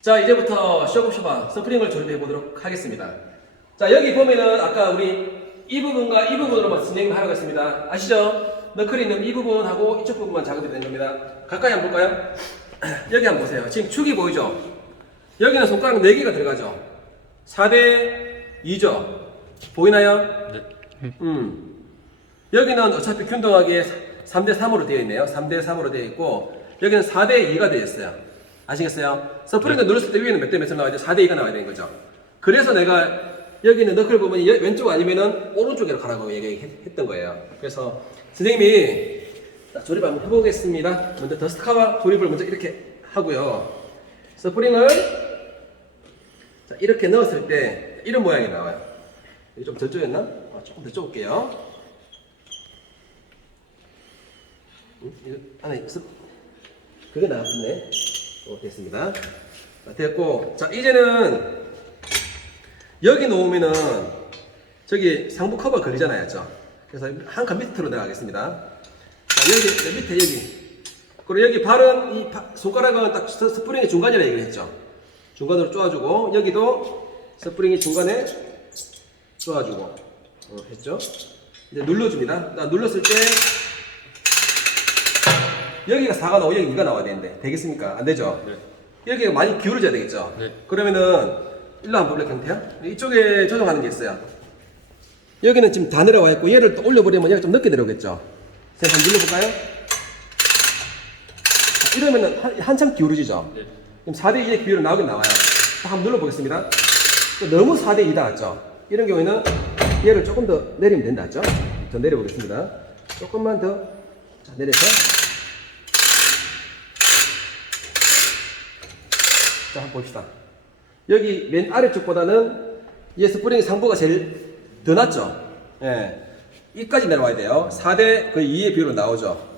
자 이제부터 쇼급쇼바 스프링을 조립해 보도록 하겠습니다. 자 여기 보면은 아까 우리 이 부분과 이 부분으로만 진행을 하겠습니다. 아시죠? 너클이 있는 이 부분하고 이쪽 부분만 작업이 되는 겁니다. 가까이 한번 볼까요? 여기 한번 보세요. 지금 축이 보이죠? 여기는 손가락 4개가 들어가죠? 4대 2죠? 보이나요? 네. 음. 여기는 어차피 균등하게 3대 3으로 되어 있네요. 3대 3으로 되어 있고 여기는 4대 2가 되어 있어요. 아시겠어요? 서프링을 눌렀을 때 위에는 몇 대 몇으로 나와야 돼? 4대 2가 나와야 되는 거죠. 그래서 내가 여기 있는 너클 부분이 여- 왼쪽 아니면은 오른쪽으로 가라고 얘기했던 거예요. 그래서 선생님이 자, 조립 한번 해보겠습니다. 먼저 더스트카와 조립을 먼저 이렇게 하고요. 서프링을 자, 이렇게 넣었을 때 이런 모양이 나와요. 이게 좀덜 쪼였나? 아, 조금 더 쪼을게요. 음, 안에 습 그게 나왔네. 어, 됐습니다. 자, 됐고, 자 이제는 여기 놓으면은 저기 상부 커버 걸리잖아요, 죠 그래서 한 칸 밑으로 내가겠습니다. 자 여기 네, 밑에 여기 그리고 여기 발은 이 바- 손가락은 딱 스- 스프링의 중간이라 얘기를 했죠. 중간으로 쪼아주고 여기도 스프링이 중간에 쪼아주고 어, 했죠. 이제 눌러줍니다. 자, 눌렀을 때 여기가 4가 나오고 여기 2가 나와야 되는데 되겠습니까? 안 되죠? 네. 여기가 많이 기울어져야 되겠죠? 네. 그러면은 일로 한번 볼래 경태야? 이쪽에 조정하는 게 있어요. 여기는 지금 다 내려와 있고 얘를 또 올려버리면 얘가 좀 늦게 내려오겠죠? 그래서 한번 눌러볼까요? 자, 이러면은 한, 한참 기울어지죠? 네. 그럼 4대 2의 비율은 나오긴 나와요. 자, 한번 눌러보겠습니다. 또 너무 4대 2다 같죠? 이런 경우에는 얘를 조금 더 내리면 된다 했죠? 더 내려보겠습니다. 조금만 더 자, 내려서 자, 한번 봅시다. 여기 맨 아래쪽보다는 이 스프링 상부가 제일 더 낮죠? 예. 이까지 내려와야 돼요. 4대 거의 2의 비율로 나오죠.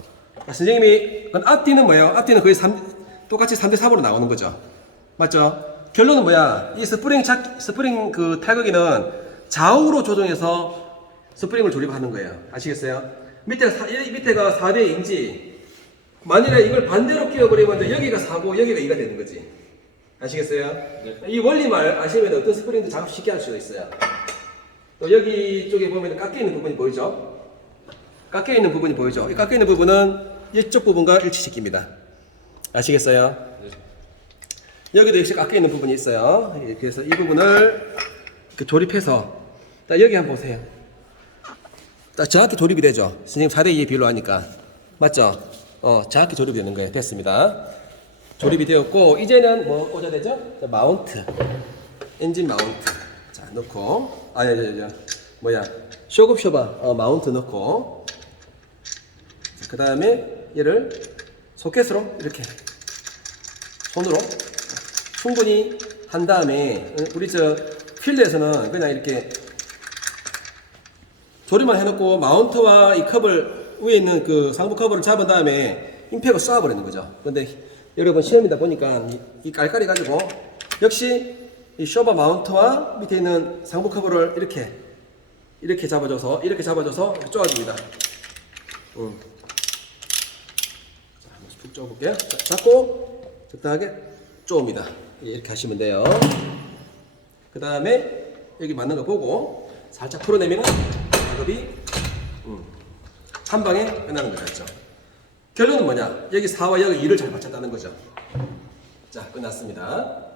아, 선생님이, 앞뒤는 뭐예요? 앞뒤는 거의 3, 똑같이 3대 3으로 나오는 거죠. 맞죠? 결론은 뭐야? 이 스프링 찾, 스프링 그 타격이는 좌우로 조정해서 스프링을 조립하는 거예요. 아시겠어요? 밑에가, 사, 이 밑에가 4대 2인지, 만일에 이걸 반대로 끼워버리면 여기가 4고 여기가 2가 되는 거지. 아시겠어요? 네. 이 원리말 아시면 어떤 스프링도 작업 쉽게 할 수가 있어요. 또 여기 쪽에 보면 깎여 있는 부분이 보이죠? 깎여 있는 부분이 보이죠? 이 깎여 있는 부분은 이쪽 부분과 일치시킵니다. 아시겠어요? 네. 여기도 역시 깎여 있는 부분이 있어요. 예, 그래서 이 부분을 조립해서 딱 여기 한번 보세요. 딱 정확히 조립이 되죠. 선생님 4대 2의 비율로 하니까 맞죠? 어, 정확히 조립이 되는 거예요. 됐습니다. 조립이 되었고 이제는 뭐 꽂아야 되죠? 자, 마운트, 엔진 마운트. 자 넣고 아니 아니 아니 뭐야 쇼급 쇼바 어, 마운트 넣고 그 다음에 얘를 소켓으로 이렇게 손으로 충분히 한 다음에 어, 우리 저 필드에서는 그냥 이렇게 조립만 해놓고 마운트와 이 컵을 위에 있는 그 상부 커버를 잡은 다음에 임팩을 쏴버리는 거죠. 근데 여러분 시험이다 보니까 이, 이 깔깔이 가지고 역시 이 쇼바 마운트와 밑에 있는 상부 커버를 이렇게 이렇게 잡아줘서 이렇게 잡아줘서 쪼아줍니다. 음. 자, 한번 푹 쪼볼게요. 자, 잡고 적당하게 쪼옵니다. 예, 이렇게 하시면 돼요. 그 다음에 여기 맞는 거 보고 살짝 풀어내면 작업이 음, 한 방에 끝나는 거죠. 결론은 뭐냐? 여기 4와 여기 2를 잘 맞췄다는 거죠. 자, 끝났습니다.